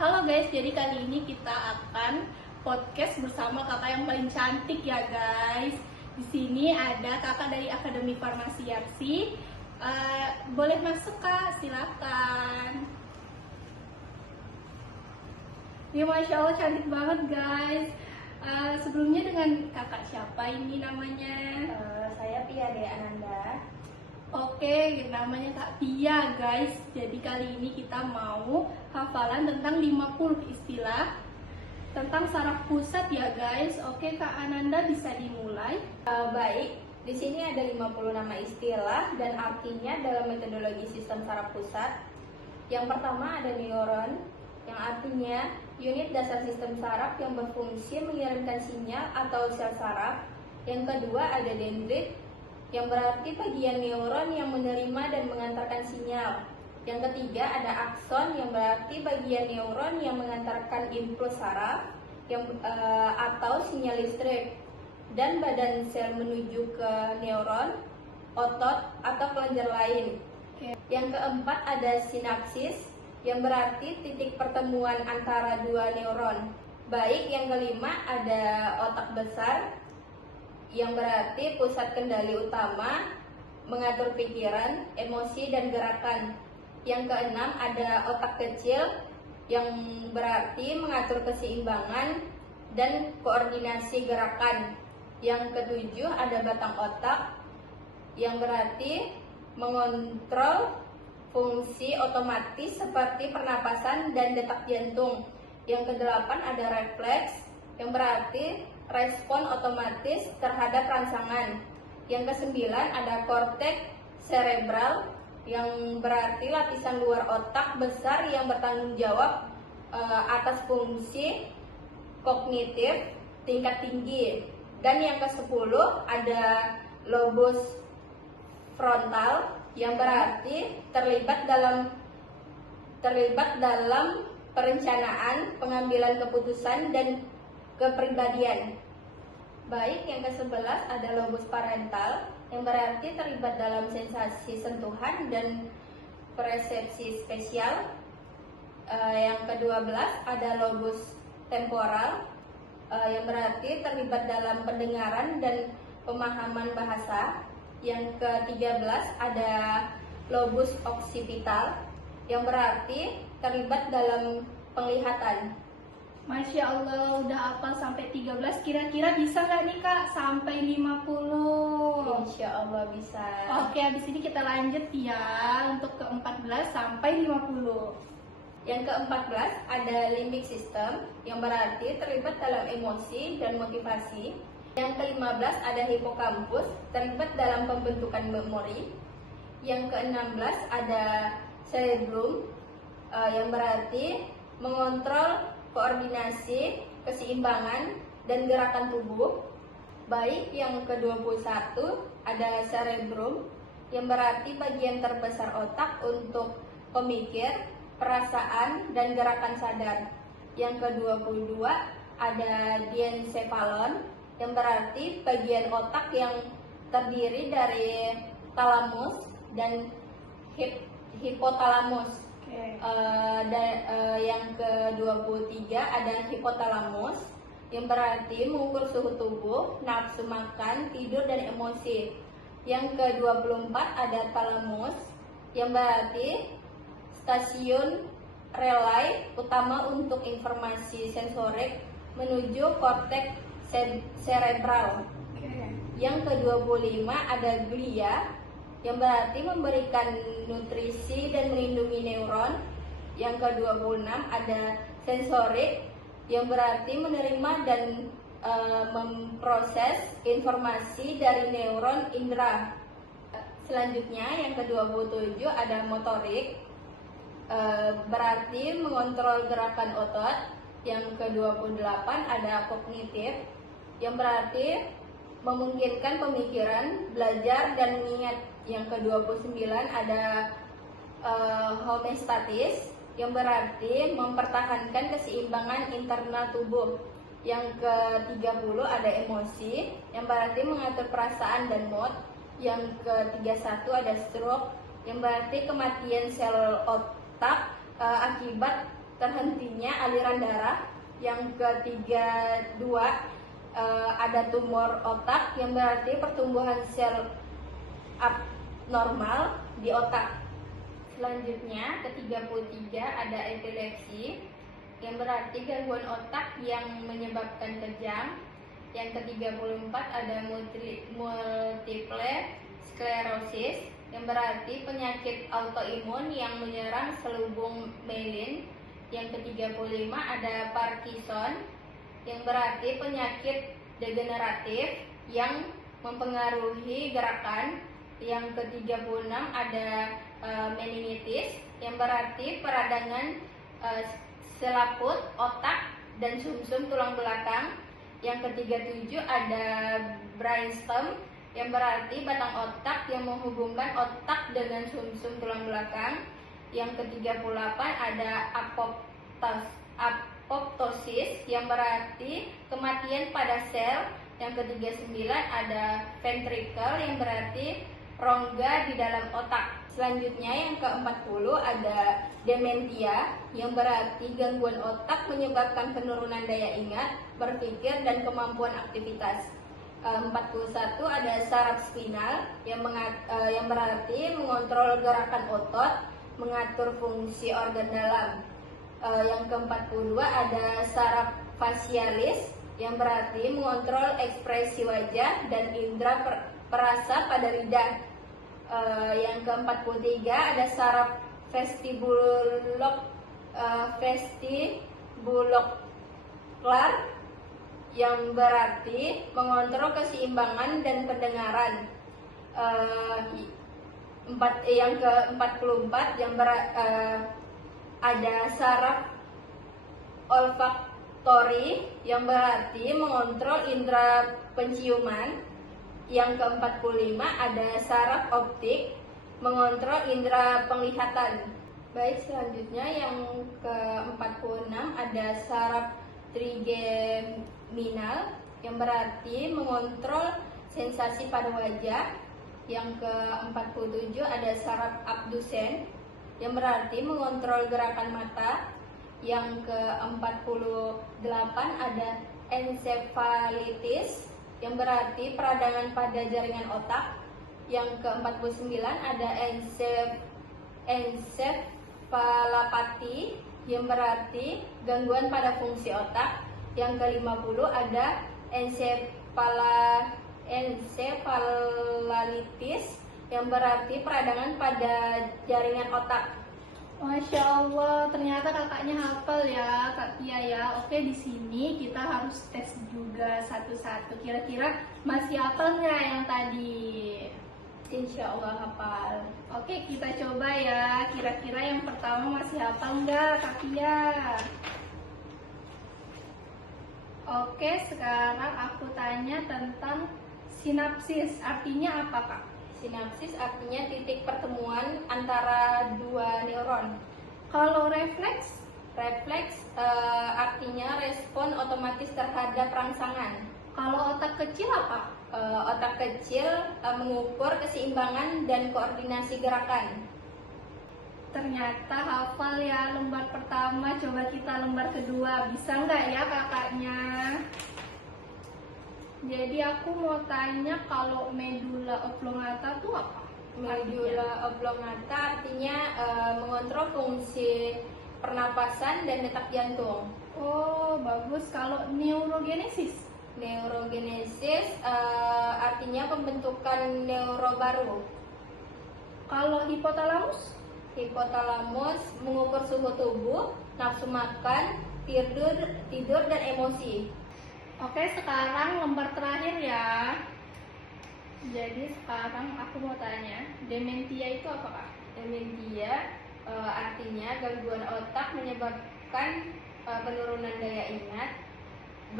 Halo guys, jadi kali ini kita akan podcast bersama kakak yang paling cantik ya guys. Di sini ada kakak dari Akademi Farmasi Yarsi. Boleh masuk kak, silakan. Ya Masya Allah cantik banget guys. Sebelumnya dengan kakak siapa ini namanya? Saya Pia Dea Ananda. Oke, namanya Kak Pia guys. Jadi kali ini kita mau hafalan tentang 50 istilah tentang saraf pusat ya guys. Oke Kak Ananda, bisa dimulai? Baik, di sini ada 50 nama istilah dan artinya dalam metodologi sistem saraf pusat. Yang pertama ada neuron, yang artinya unit dasar sistem saraf yang berfungsi mengirimkan sinyal atau sel saraf. Yang kedua ada dendrit, yang berarti bagian neuron yang menerima dan mengantarkan sinyal. Yang ketiga ada akson, yang berarti bagian neuron yang mengantarkan impuls saraf atau sinyal listrik, dan badan sel menuju ke neuron, otot, atau kelenjar lain. Yang keempat ada sinapsis, yang berarti titik pertemuan antara dua neuron. Baik, yang kelima ada otak besar, yang berarti pusat kendali utama mengatur pikiran, emosi, dan gerakan. Yang keenam ada otak kecil, yang berarti mengatur keseimbangan dan koordinasi gerakan. Yang ketujuh ada batang otak, yang berarti mengontrol fungsi otomatis seperti pernapasan dan detak jantung. Yang kedelapan ada refleks, yang berarti respon otomatis terhadap rangsangan. Yang kesembilan ada korteks cerebral, yang berarti lapisan luar otak besar yang bertanggung jawab atas fungsi kognitif tingkat tinggi. Dan yang ke-10 ada lobus frontal, yang berarti terlibat dalam perencanaan, pengambilan keputusan, dan kepribadian. Baik, yang ke-11 ada lobus parental, yang berarti terlibat dalam sensasi sentuhan dan persepsi spesial. Yang ke-12 ada lobus temporal, yang berarti terlibat dalam pendengaran dan pemahaman bahasa. Yang ke-13 ada lobus occipital, yang berarti terlibat dalam penglihatan. Masya Allah, udah hafal sampai 13. Kira-kira bisa nggak nih kak sampai 50? Insya Allah bisa. Oke, habis ini kita lanjut ya untuk ke-14 sampai 50. Yang ke-14 ada limbic system, yang berarti terlibat dalam emosi dan motivasi. Yang ke-15 ada hippocampus, terlibat dalam pembentukan memori. Yang ke-16 ada cerebrum, yang berarti mengontrol koordinasi, keseimbangan, dan gerakan tubuh. Baik, yang ke-21 ada cerebrum, yang berarti bagian terbesar otak untuk pemikir, perasaan, dan gerakan sadar. Yang ke-22 ada diencephalon, yang berarti bagian otak yang terdiri dari talamus dan hipotalamus. Yang ke-23 ada hipotalamus, yang berarti mengukur suhu tubuh, nafsu makan, tidur, dan emosi. Yang ke-24 ada talamus, yang berarti stasiun relay utama untuk informasi sensorik menuju korteks cerebral. Yang ke-25 ada glia, yang berarti memberikan nutrisi dan melindungi neuron. Yang ke-26 ada sensorik, yang berarti menerima dan memproses informasi dari neuron indera. Selanjutnya yang ke-27 ada motorik, berarti mengontrol gerakan otot. Yang ke-28 ada kognitif, yang berarti memungkinkan pemikiran, belajar, dan mengingat. Yang ke-29 ada homeostatis, yang berarti mempertahankan keseimbangan internal tubuh. Yang ke-30 ada emosi, yang berarti mengatur perasaan dan mood. Yang ke-31 ada stroke, yang berarti kematian sel otak akibat terhentinya aliran darah. Yang ketiga dua ada tumor otak yang berarti pertumbuhan sel abnormal di otak. Selanjutnya ke-33 ada epilepsi yang berarti gangguan otak yang menyebabkan kejang. Yang ke-34 ada multiple sclerosis yang berarti penyakit autoimun yang menyerang selubung myelin. Yang ke-35 ada Parkinson yang berarti penyakit degeneratif yang mempengaruhi gerakan. Yang ke-36 ada meningitis yang berarti peradangan selaput otak dan sumsum tulang belakang. Yang ke-37 ada brainstem yang berarti batang otak yang menghubungkan otak dengan sumsum tulang belakang. Yang ke-38 ada apoptosis yang berarti kematian pada sel. Yang ke-39 ada ventricle yang berarti rongga di dalam otak. Selanjutnya yang ke-40 ada dementia yang berarti gangguan otak menyebabkan penurunan daya ingat, berpikir, dan kemampuan aktivitas. 41 ada saraf spinal yang berarti mengontrol gerakan otot, mengatur fungsi organ dalam. Yang ke-42 ada saraf facialis yang berarti mengontrol ekspresi wajah dan indera perasa pada lidah. Yang ke-43 ada saraf vestibulolar yang berarti mengontrol keseimbangan dan pendengaran. Yang ke-44 ada saraf olfaktori yang berarti mengontrol indera penciuman. Yang ke-45 ada saraf optik mengontrol indera penglihatan. Baik, selanjutnya yang ke-46 ada saraf trigeminal yang berarti mengontrol sensasi pada wajah. Yang ke-47 ada saraf abdusen yang berarti mengontrol gerakan mata. Yang ke-48 ada encephalitis yang berarti peradangan pada jaringan otak. Yang ke-49 ada encephalopati yang berarti gangguan pada fungsi otak. Yang ke-50 ada encephalalitis yang berarti peradangan pada jaringan otak. Masya Allah, ternyata kakaknya hafal ya, Kak Kia ya. Oke, di sini kita harus tes juga satu-satu. Kira-kira masih hafal nggak yang tadi? Insya Allah hafal. Oke, kita coba ya. Kira-kira yang pertama masih hafal nggak, Kak Kia? Oke, sekarang aku tanya tentang sinapsis. Artinya apa, Kak? Sinapsis artinya titik pertemuan antara dua neuron. Kalau refleks? Refleks artinya respon otomatis terhadap rangsangan. Kalau otak kecil apa? Otak kecil mengukur keseimbangan dan koordinasi gerakan. Ternyata hafal ya lembar pertama. Coba kita lembar kedua. Bisa nggak ya kakaknya? Jadi aku mau tanya kalau medula oblongata itu apa? Medula oblongata artinya mengontrol fungsi pernapasan dan detak jantung. Oh, bagus. Kalau neurogenesis? Neurogenesis artinya pembentukan neuro baru. Kalau hipotalamus? Hipotalamus mengukur suhu tubuh, nafsu makan, tidur dan emosi. Oke, sekarang lembar terakhir ya. Jadi sekarang aku mau tanya, dementia itu apa, Kak? Dementia artinya gangguan otak menyebabkan penurunan daya ingat,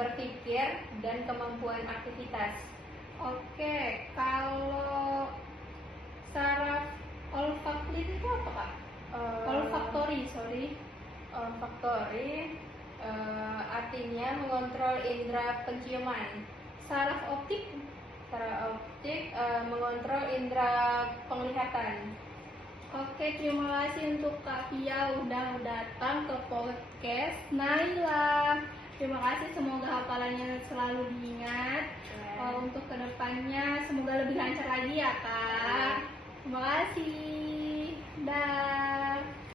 berpikir, dan kemampuan aktivitas. Oke, kalau saraf olfaktory itu apa, Kak? Olfaktori. Olfaktori artinya mengontrol indera penciuman. Saraf optik? Saraf optik mengontrol indera penglihatan. Oke, terima kasih untuk Kak Pia udah datang ke podcast Naila. Terima kasih, semoga hafalannya selalu diingat. Untuk kedepannya semoga lebih lancar lagi ya Kak. Terima kasih. Dah.